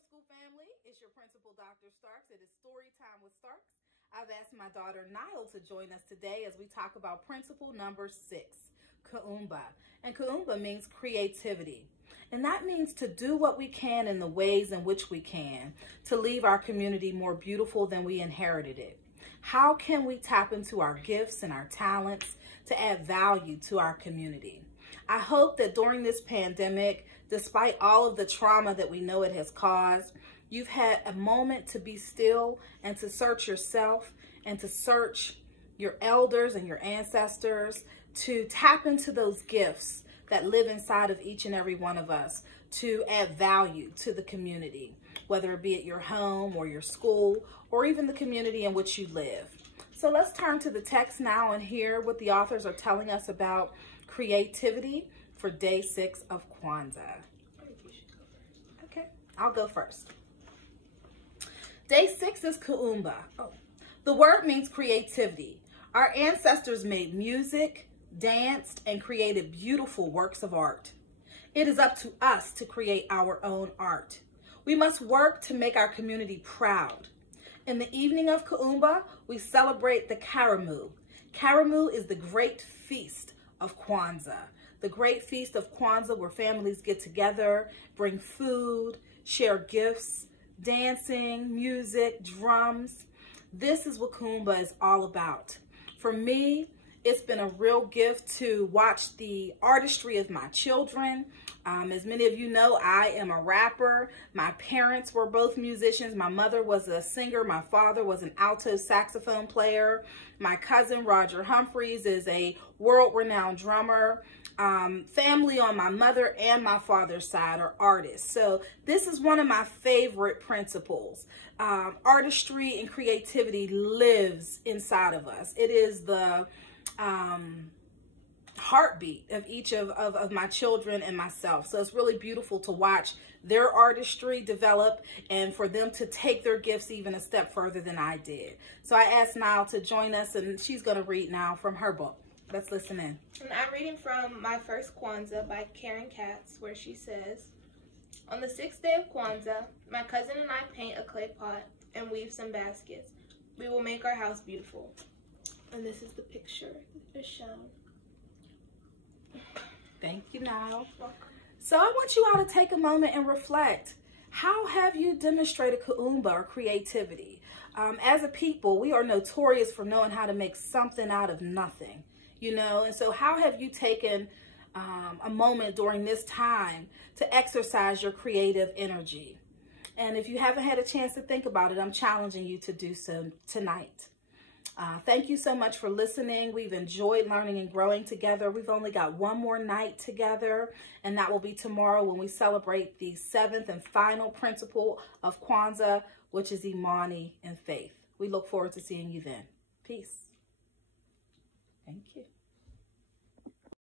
Middle School family, it's your principal, Dr. Starks. It is story time with Starks. I've asked my daughter Nile to join us today as we talk about principle number 6, Kwanzaa. And Kwanzaa means creativity. And that means to do what we can in the ways in which we can to leave our community more beautiful than we inherited it. How can we tap into our gifts and our talents to add value to our community? I hope that during this pandemic, despite all of the trauma that we know it has caused, you've had a moment to be still and to search yourself and to search your elders and your ancestors, to tap into those gifts that live inside of each and every one of us to add value to the community, whether it be at your home or your school or even the community in which you live. So let's turn to the text now and hear what the authors are telling us about creativity for day 6 of Kwanzaa. Okay, I'll go first. Day 6 is Kwanzaa. The word means creativity. Our ancestors made music, danced, and created beautiful works of art. It is up to us to create our own art. We must work to make our community proud. In the evening of Kwanzaa, we celebrate the Karamu. Karamu is the great feast of Kwanzaa. The great feast of Kwanzaa where families get together, bring food, share gifts, dancing, music, drums. This is what Kwanzaa is all about. For me, it's been a real gift to watch the artistry of my children. As many of you know, I am a rapper. My parents were both musicians. My mother was a singer. My father was an alto saxophone player. My cousin, Roger Humphreys, is a world-renowned drummer. Family on my mother and my father's side are artists. So this is one of my favorite principles. Artistry and creativity lives inside of us. It is the heartbeat of each of my children and myself. So it's really beautiful to watch their artistry develop and for them to take their gifts even a step further than I did. So I asked Nile to join us, and she's going to read now from her book. Let's listen in. And I'm reading from My First Kwanzaa by Karen Katz, where she says, on the 6th day of Kwanzaa, my cousin and I paint a clay pot and weave some baskets. We will make our house beautiful. And this is the picture that is shown. Thank you, Nile. So I want you all to take a moment and reflect. How have you demonstrated Kwanzaa or creativity? As a people, we are notorious for knowing how to make something out of nothing, you know? And so how have you taken a moment during this time to exercise your creative energy? And if you haven't had a chance to think about it, I'm challenging you to do so tonight. Thank you so much for listening. We've enjoyed learning and growing together. We've only got one more night together, and that will be tomorrow when we celebrate the 7th and final principle of Kwanzaa, which is Imani and faith. We look forward to seeing you then. Peace. Thank you.